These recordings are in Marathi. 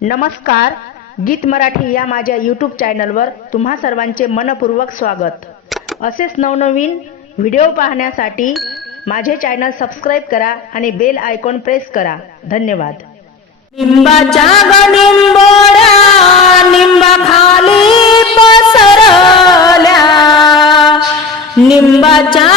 नमस्कार गीत मराठी या माझ्या यूट्यूब चॅनलवर तुम्हा सर्वांचे मनपूर्वक स्वागत. असेच नवनवीन व्हिडिओ पाहण्यासाठी माझे चॅनल सबस्क्राईब करा आणि बेल आयकॉन प्रेस करा. धन्यवाद. निंबाच्या निंबा खाली पसरल्या. निंबाच्या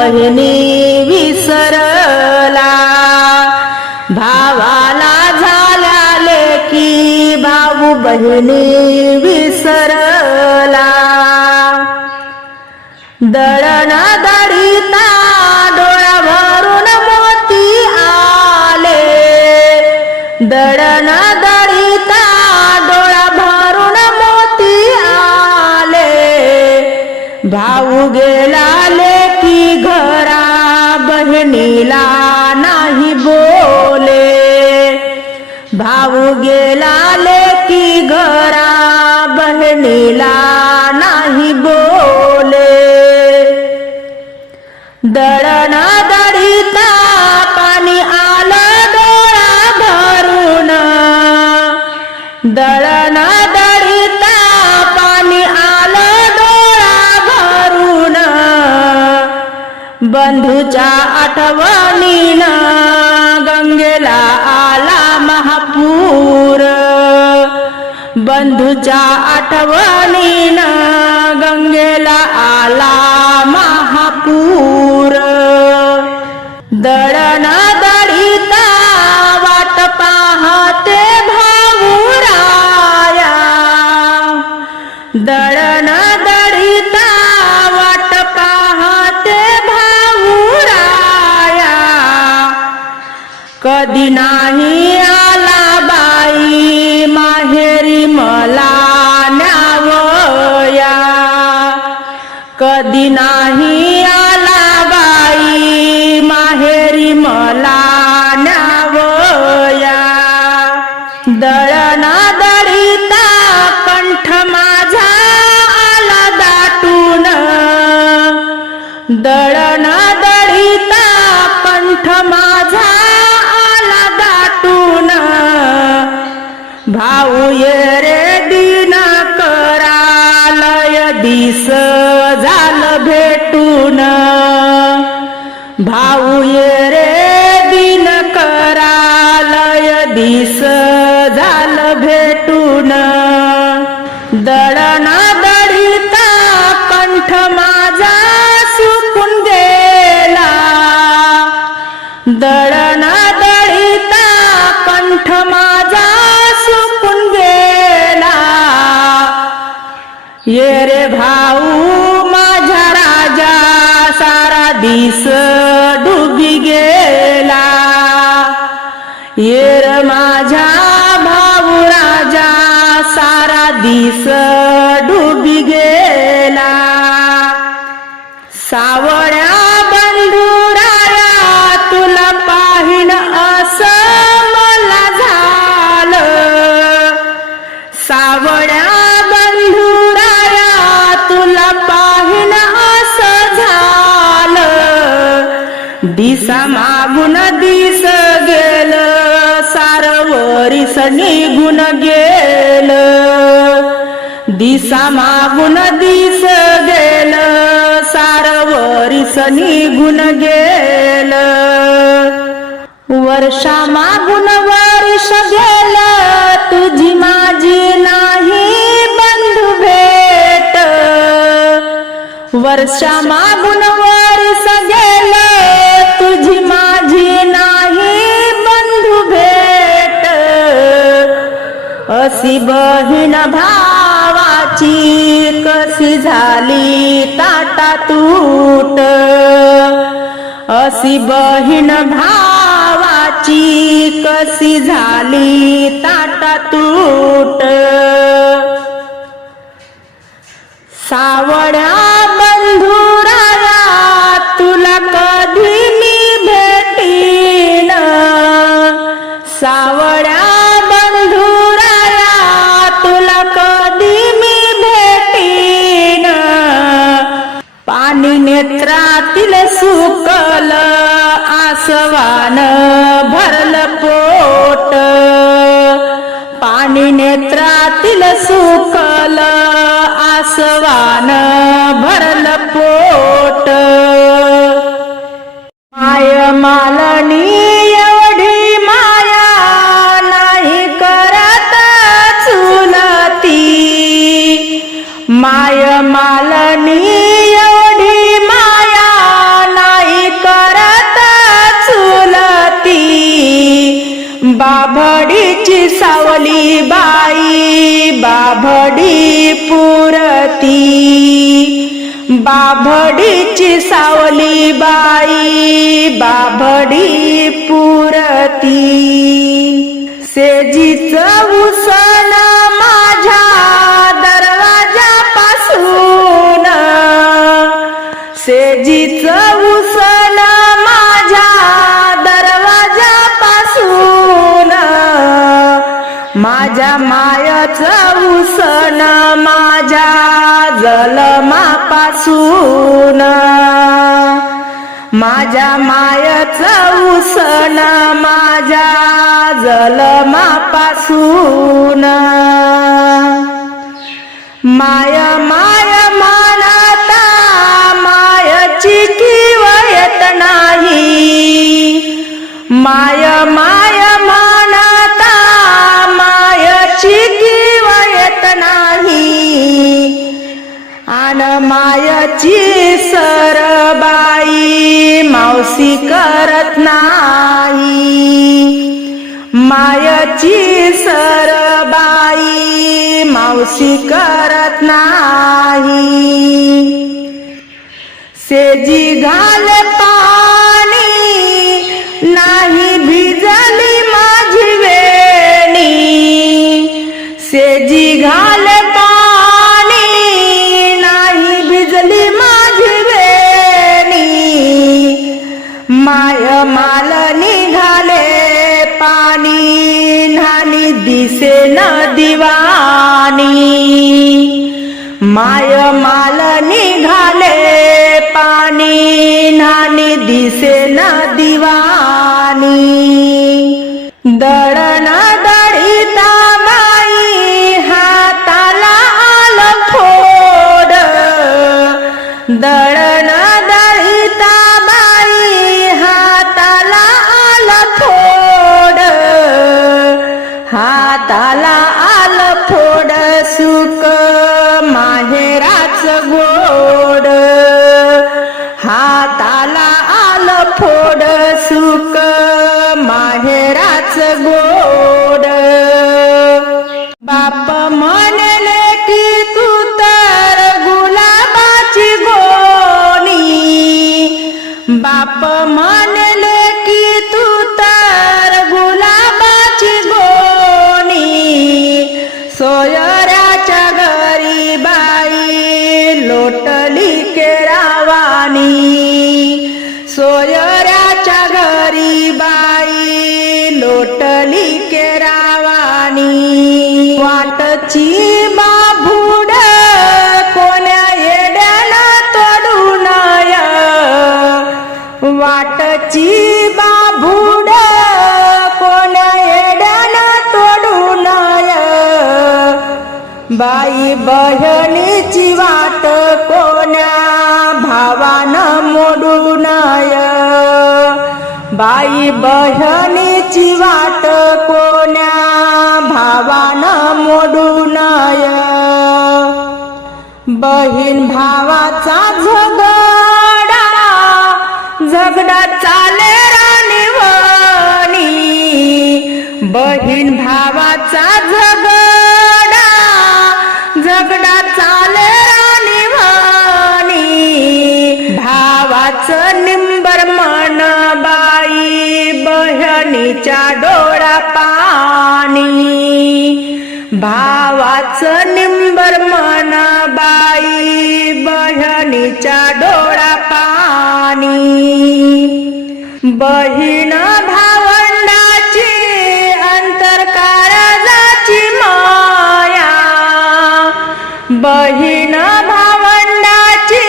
बहिणी विसरला. भावाला झाल्या लेकी भाऊ बहिणी विसरला. दळण दळीता डोळा भरून मोती आले. दळण तुझ्या आठवणीनं गंगेला आला महापूर. बंधूच्या आठवणीनं गंगेला आला महापूर. दळण दळीता वाट पाहते भाऊराया. दळण कधी नाही आला बाई माहेरी मला न्यावया. कधी नाही आला बाई माहेरी मला न्यावया. दळण दळीता कंठ माझा आला दाटून. दळण झालं भेटून. भाऊ ये रे दिन करालय दिस झालं भेटून. सारा दिस डुबी गेला. ये माझ्या माझा भाऊ राजा सारा दिस निघून गेलं. दिसा मागून दिस गेलं. सारवरीस निघून गेल. वर्षा मागून वर्ष गेल. तुझी माझी नाही बंधू भेट. वर्षा मागून अशी बहीण भावाची कशी झाली ताटा तूट अशी बहीण भावाची कशी झाली ताटा तूट सावड्या सुकल आसवान भरल बाभडी पुरती बाभडीची सावली बाई बाभडी माझ्या जलमापासून. माझ्या मायच उसन माझ्या जलमापासून. माय माय मानता मायची किवयत नाही. माय माय मानता मायची आन मायची सरबाई मावशी करत नाही. मायची सरबाई मावशी करत नाही. सेजी घाल पाणी नाही. दिसे न दिवाणी दळण दळीता बाई हाताला आलं फोड. दळण दळीता माई हाताला आलं फोड. हाताला आलं फोड सुक माहेराच गोड. বাবা মানে बहिणीची वाट कोण्या भावानं मोडू नय? बाई बहिणीची वाट कोण्या भावानं मोडू नय? बहीण भावाचा झगडा झगडा चाले राणी बहीण बहिणीच्या डोळा पाणी बहीण भावंडाची अंतर काळाची माया. बहीण भावंडाची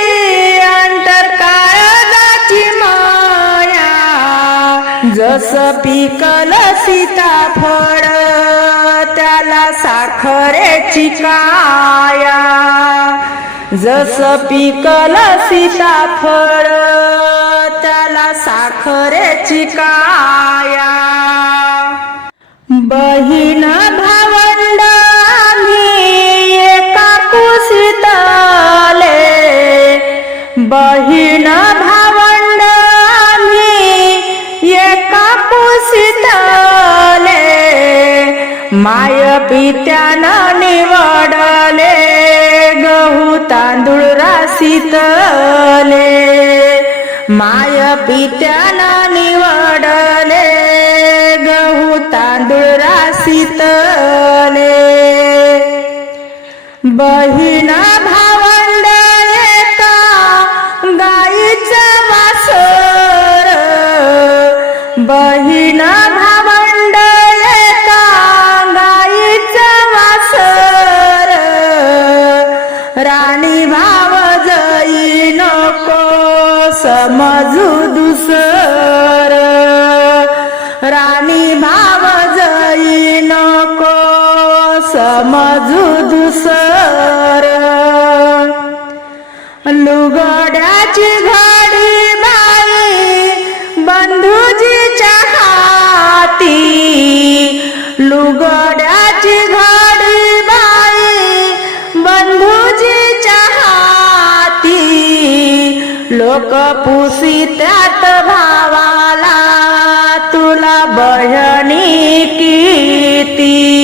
अंतर काळाची माया. जस पिकल सीताफळ त्याला साखरेची काया. जस पिकल सीताफळ त्याला साखरेची काया. बहीण भावंड आम्ही एका बहीण भावंड आम्ही एका माय पित्यानं निवडले. गहू तांदूळ रासितले माय पित्यानं निवडले. गहू तांदूळ रासितले बही लुगड्याची घडी बाई बंधूजीच्या हाती. लुगड्याची घडी बाई बंधूजीच्या हाती. लोक पुसी त्यात भावाला तुला बहिणी किती?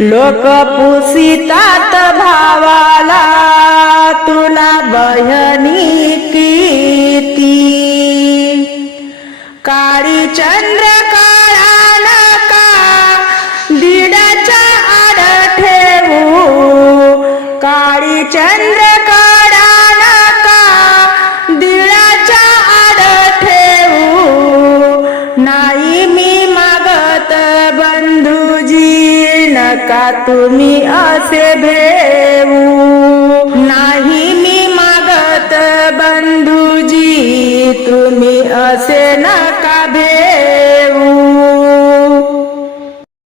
लोक पुसितात भावाला तुला बहनी किती काळी चंद्र तुम्ही असे भेऊ नाही मी मागत बंधूजी तुम्ही असे ना